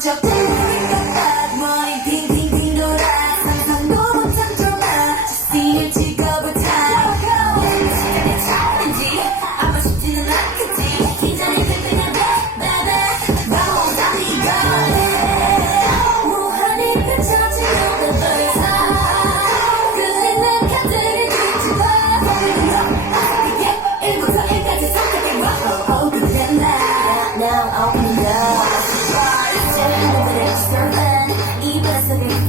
쩍 땡겨봐 머리 빙빙빙 돌아 상상도 못한 드라마 지시를 찍어볼 타임 시간의 차인지 아마 쉽지는 않겠지 긴장이 팽팽한 baby 너무 달리고 무한히 펼쳐진 눈을 벌써 끌리는 카드를 뒤집어 이게 1부터 1까지 선택해 와 그래 now open it up. Surfing, even if